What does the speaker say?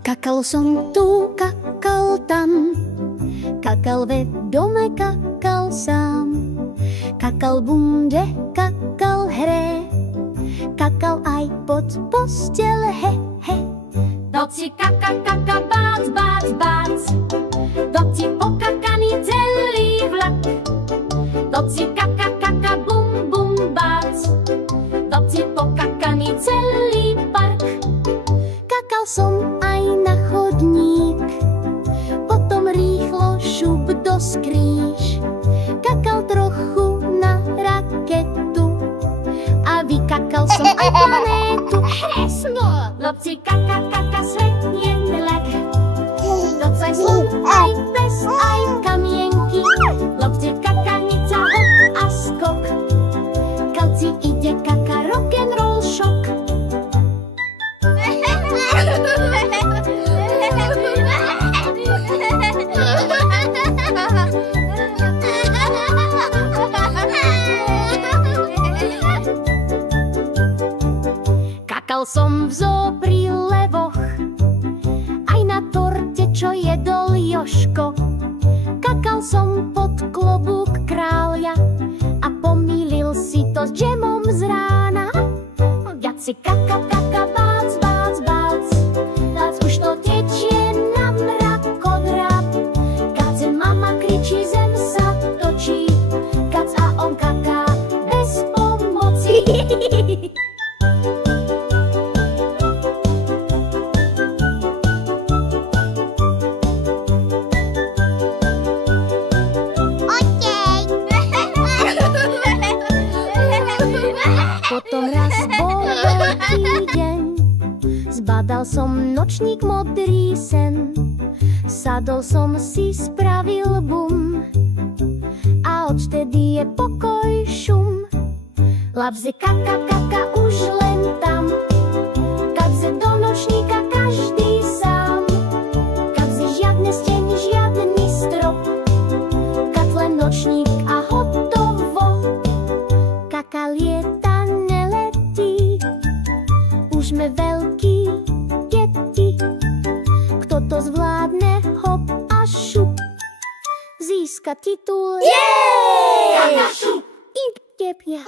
Kakal som tu, kakal tam, kakal ve dome, kakal sám, kakal bunde, kakal hre, kakal aj pod postel, he, he. Doci kaka, kaka, bác, bác, bác, doci pokakaný celý vlak. Doci kaka, kaka, bum, bum, bác, doci pokakaný celý park. Kakal som aj na chodník, potom rýchlo šup do skrýš. Kakal trochu na raketu a vykakal som aj planétu. Hresno! Lobci kaka, kaka, svetnien lek, docaj slon, aj pes, aj kamienky. Lobci kakanica, hop a skok, kalci ide kaka, rock'n'roll šok. Kakal som v zoo pri levoch, aj na torte, čo jedol Jožko. Kakal som pod klobúk kráľa a pomýlil si to s džemom z rána. Viac si kaka, kaka, bác, bác, bác, bác, už to tečie na mrakodrap. Kace mama kričí, zem sa točí, kac a on kaká bez pomoci. Potom raz bol veľký deň, zbadal som nočník modrý sen. Sadol som si, spravil bum a odvtedy je pokoj šum. Labze kaka, kaka, už len tam, kabze do nočníka každý sám. Kabze žiadne steny, žiadny strop, katle nočník a hotovo. Kaka lieta, neletí, už sme veľkí deti. Kto to zvládne, hop a šup, získa titul. Jej! Kaka, šup! I tebia.